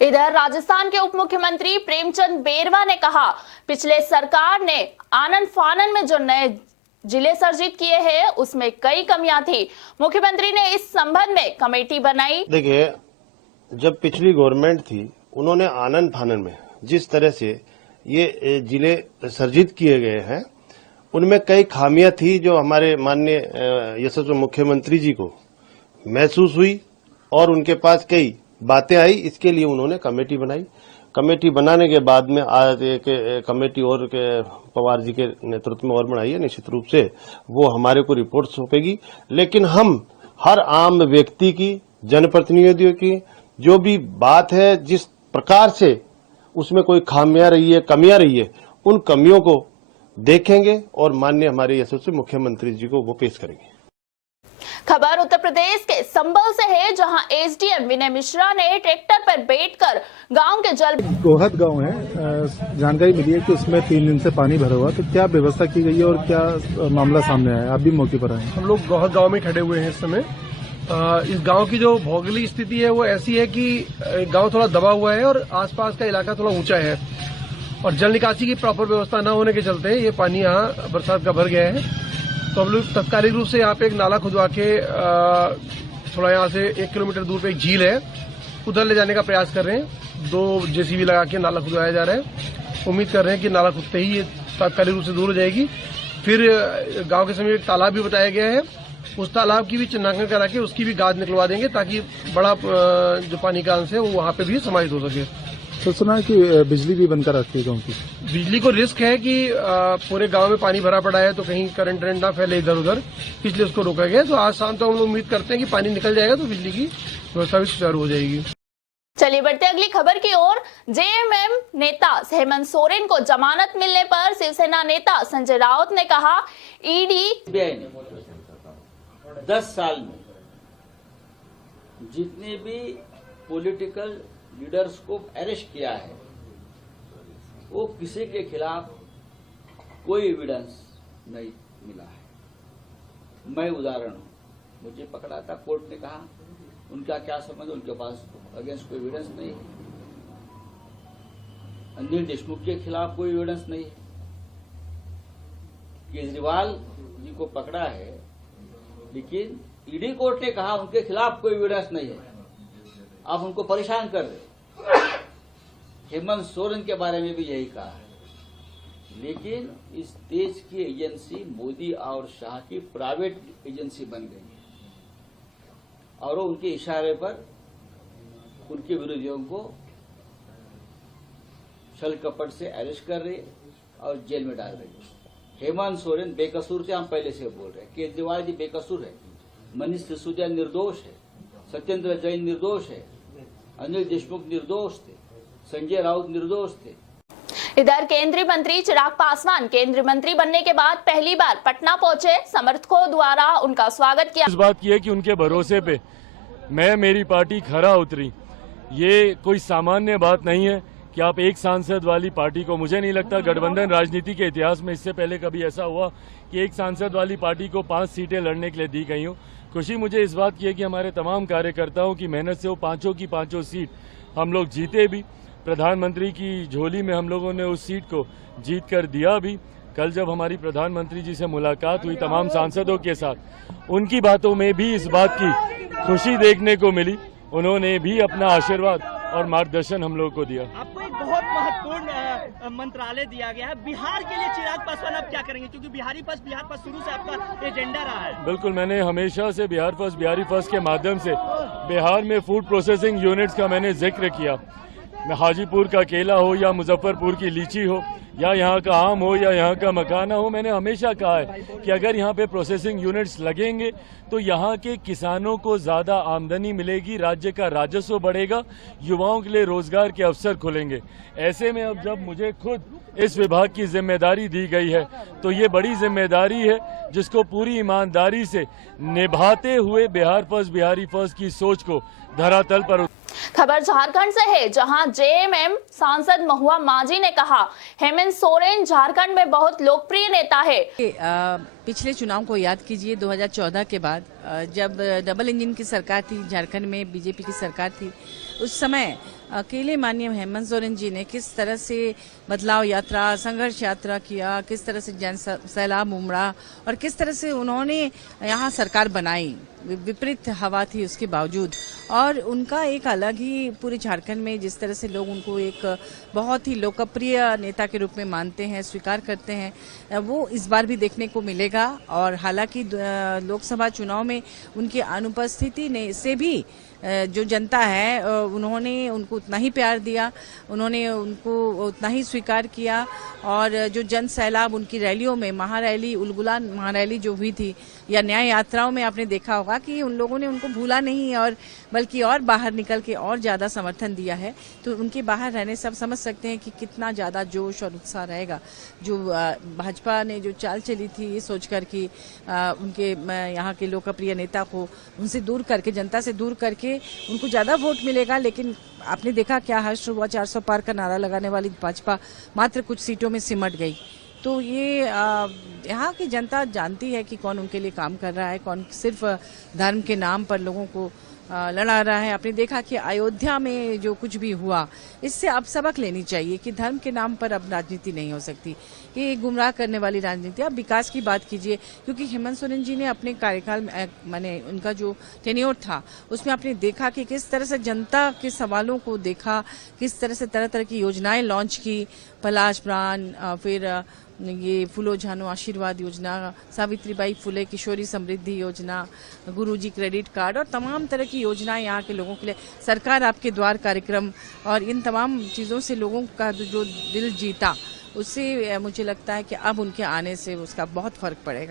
इधर राजस्थान के उप मुख्यमंत्री प्रेमचंद बेरवा ने कहा, पिछले सरकार ने आनन फानन में जो नए जिले सर्जित किए हैं उसमें कई कमियां थी। मुख्यमंत्री ने इस संबंध में कमेटी बनाई। देखिए, जब पिछली गवर्नमेंट थी उन्होंने आनन फानन में जिस तरह से ये जिले सर्जित किए गए हैं उनमें कई खामियां थी जो हमारे माननीय यशस्वी मुख्यमंत्री जी को महसूस हुई और उनके पास कई बातें आई। इसके लिए उन्होंने कमेटी बनाई। कमेटी बनाने के बाद में आज एक कमेटी और के पवार जी के नेतृत्व में और बनाई है। निश्चित रूप से वो हमारे को रिपोर्ट सौंपेगी, लेकिन हम हर आम व्यक्ति की, जनप्रतिनिधियों की जो भी बात है, जिस प्रकार से उसमें कोई खामियां रही है, कमियां रही है, उन कमियों को देखेंगे और माननीय हमारे यशस्वी मुख्यमंत्री जी को वो पेश करेंगे। खबर उत्तर प्रदेश के संबल से है, जहां एसडीएम विनय मिश्रा ने ट्रैक्टर पर बैठकर गांव के जल गोहद गांव है, जानकारी मिली है कि उसमें 3 दिन से पानी भरा हुआ, तो क्या व्यवस्था की गई है और क्या मामला सामने आया है? आप भी मौके पर आए। हम लोग गोहद गांव में खड़े हुए हैं इस समय। इस गांव की जो भौगोलिक स्थिति है वो ऐसी है कि गांव थोड़ा दबा हुआ है और आसपास का इलाका थोड़ा ऊंचा है और जल निकासी की प्रॉपर व्यवस्था न होने के चलते ये पानी यहाँ बरसात का भर गया है। तो हम लोग तत्कालिक रूप से यहाँ पे एक नाला खुदवा के थोड़ा यहाँ से 1 किलोमीटर दूर पे एक झील है, उधर ले जाने का प्रयास कर रहे हैं। 2 जेसीबी लगा के नाला खुदवाया जा रहा है। उम्मीद कर रहे हैं कि नाला खुदते ही ये तात्कालिक रूप से दूर हो जाएगी। फिर गांव के समीप एक तालाब भी बताया गया है, उस तालाब की भी चिन्हांकन करा के उसकी भी गाद निकलवा देंगे ताकि बड़ा जो पानी का अंश है वो वहाँ पे भी समाहित हो सके। तो सुना है कि बिजली भी बनकर रखती है गाँव की। बिजली को रिस्क है कि पूरे गांव में पानी भरा पड़ा है तो कहीं करंट ना फैले इधर उधर, इसलिए उसको रोका गया। तो आज शाम तक हम उम्मीद करते हैं कि पानी निकल जाएगा तो बिजली की व्यवस्था भी सुचारू हो जाएगी। चलिए बढ़ते अगली खबर की ओर। जेएमएम नेता हेमंत सोरेन को जमानत मिलने पर शिवसेना नेता संजय राउत ने कहा, ईडी 10 साल में जितने भी पॉलिटिकल लीडर्स को अरेस्ट किया है वो किसी के खिलाफ कोई एविडेंस नहीं मिला है। मैं उदाहरण हूं, मुझे पकड़ा था, कोर्ट ने कहा उनका क्या संबंध, उनके पास अगेंस्ट कोई एविडेंस नहीं है। अनिल देशमुख के खिलाफ कोई एविडेंस नहीं है। केजरीवाल जी को पकड़ा है लेकिन ईडी कोर्ट ने कहा उनके खिलाफ कोई एविडेंस नहीं है। आप उनको परेशान कर रहे। हेमंत सोरेन के बारे में भी यही कहा है, लेकिन इस देश की एजेंसी मोदी और शाह की प्राइवेट एजेंसी बन गई है और वो उनके इशारे पर उनके विरोधियों को छल कपट से अरेस्ट कर रही और जेल में डाल रही है। हेमंत सोरेन बेकसूर थे, हम पहले से बोल रहे हैं। केजरीवाल जी बेकसूर है, मनीष सिसोदिया निर्दोष है, सत्येंद्र जैन निर्दोष है, अनिल देशमुख निर्दोष थे, संजय राउत निर्दोष थे। इधर केंद्रीय मंत्री चिराग पासवान केंद्रीय मंत्री बनने के बाद पहली बार पटना पहुंचे। समर्थकों द्वारा उनका स्वागत किया। इस बात की है कि उनके भरोसे पे मेरी पार्टी खरा उतरी। ये कोई सामान्य बात नहीं है कि आप एक सांसद वाली पार्टी को, मुझे नहीं लगता गठबंधन राजनीति के इतिहास में इससे पहले कभी ऐसा हुआ कि एक सांसद वाली पार्टी को 5 सीटें लड़ने के लिए दी गई हों। खुशी मुझे इस बात की है कि हमारे तमाम कार्यकर्ताओं की मेहनत से वो 5 की 5 सीट हम लोग जीते भी। प्रधानमंत्री की झोली में हम लोगों ने उस सीट को जीत कर दिया भी। कल जब हमारी प्रधानमंत्री जी से मुलाकात हुई तमाम सांसदों के साथ, उनकी बातों में भी इस बात की खुशी देखने को मिली। उन्होंने भी अपना आशीर्वाद और मार्गदर्शन हम लोगों को दिया। आपको एक बहुत महत्वपूर्ण मंत्रालय दिया गया है बिहार के लिए। चिराग पासवान आप क्या करेंगे, क्योंकि बिहार फर्स्ट शुरू से आपका एजेंडा रहा है? बिल्कुल, मैंने हमेशा से बिहारी फर्स्ट के माध्यम से बिहार में फूड प्रोसेसिंग यूनिट्स का मैंने जिक्र किया। हाजीपुर का केला हो या मुजफ्फरपुर की लीची हो या यहाँ का आम हो या यहाँ का मखाना हो, मैंने हमेशा कहा है कि अगर यहाँ पे प्रोसेसिंग यूनिट्स लगेंगे तो यहाँ के किसानों को ज़्यादा आमदनी मिलेगी, राज्य का राजस्व बढ़ेगा, युवाओं के लिए रोजगार के अवसर खुलेंगे। ऐसे में अब जब मुझे खुद इस विभाग की जिम्मेदारी दी गई है तो ये बड़ी जिम्मेदारी है जिसको पूरी ईमानदारी से निभाते हुए बिहारी फर्स्ट की सोच को धरातल पर। खबर झारखंड से है, जहां जेएमएम सांसद महुआ माझी ने कहा, हेमंत सोरेन झारखंड में बहुत लोकप्रिय नेता है। पिछले चुनाव को याद कीजिए, 2014 के बाद जब डबल इंजन की सरकार थी झारखंड में, बीजेपी की सरकार थी, उस समय अकेले माननीय हेमंत सोरेन जी ने किस तरह से बदलाव यात्रा, संघर्ष यात्रा किया, किस तरह से जन सैलाब उमड़ा और किस तरह से उन्होंने यहाँ सरकार बनाई, विपरीत हवा थी उसके बावजूद। और उनका एक अलग ही पूरे झारखंड में जिस तरह से लोग उनको एक बहुत ही लोकप्रिय नेता के रूप में मानते हैं, स्वीकार करते हैं, वो इस बार भी देखने को मिलेगा। और हालांकि लोकसभा चुनाव में उनकी अनुपस्थिति ने से भी जो जनता है उन्होंने उनको उतना ही प्यार दिया, उन्होंने उनको उतना ही स्वीकार किया। और जो जन सैलाब उनकी रैलियों में, महारैली, उलगुलान महारैली जो हुई थी या न्याय यात्राओं में आपने देखा होगा कि उन लोगों ने उनको भूला नहीं और बल्कि और बाहर निकल के और ज़्यादा समर्थन दिया है। तो उनके बाहर रहने से आप समझ सकते हैं कि कितना ज़्यादा जोश और उत्साह रहेगा। जो भाजपा ने जो चाल चली थी ये सोचकर कि उनके यहाँ के लोकप्रिय नेता को उनसे दूर करके, जनता से दूर करके उनको ज्यादा वोट मिलेगा, लेकिन आपने देखा क्या हर्ष हुआ, 400 पार का नारा लगाने वाली भाजपा मात्र कुछ सीटों में सिमट गई। तो ये यहाँ की जनता जानती है कि कौन उनके लिए काम कर रहा है, कौन सिर्फ धर्म के नाम पर लोगों को लड़ा रहा है। आपने देखा कि अयोध्या में जो कुछ भी हुआ, इससे अब सबक लेनी चाहिए कि धर्म के नाम पर अब राजनीति नहीं हो सकती, ये गुमराह करने वाली राजनीति। अब विकास की बात कीजिए, क्योंकि हेमंत सोरेन जी ने अपने कार्यकाल में, माने उनका जो टेन्योर था उसमें आपने देखा कि किस तरह से जनता के सवालों को देखा, किस तरह से तरह तरह की योजनाएं लॉन्च की, पलाश प्राण, फिर ये फूलो झानो आशीर्वाद योजना, सावित्रीबाई फुले किशोरी समृद्धि योजना, गुरुजी क्रेडिट कार्ड और तमाम तरह की योजनाएं यहाँ के लोगों के लिए, सरकार आपके द्वार कार्यक्रम और इन तमाम चीज़ों से लोगों का जो दिल जीता, उससे मुझे लगता है कि अब उनके आने से उसका बहुत फर्क पड़ेगा।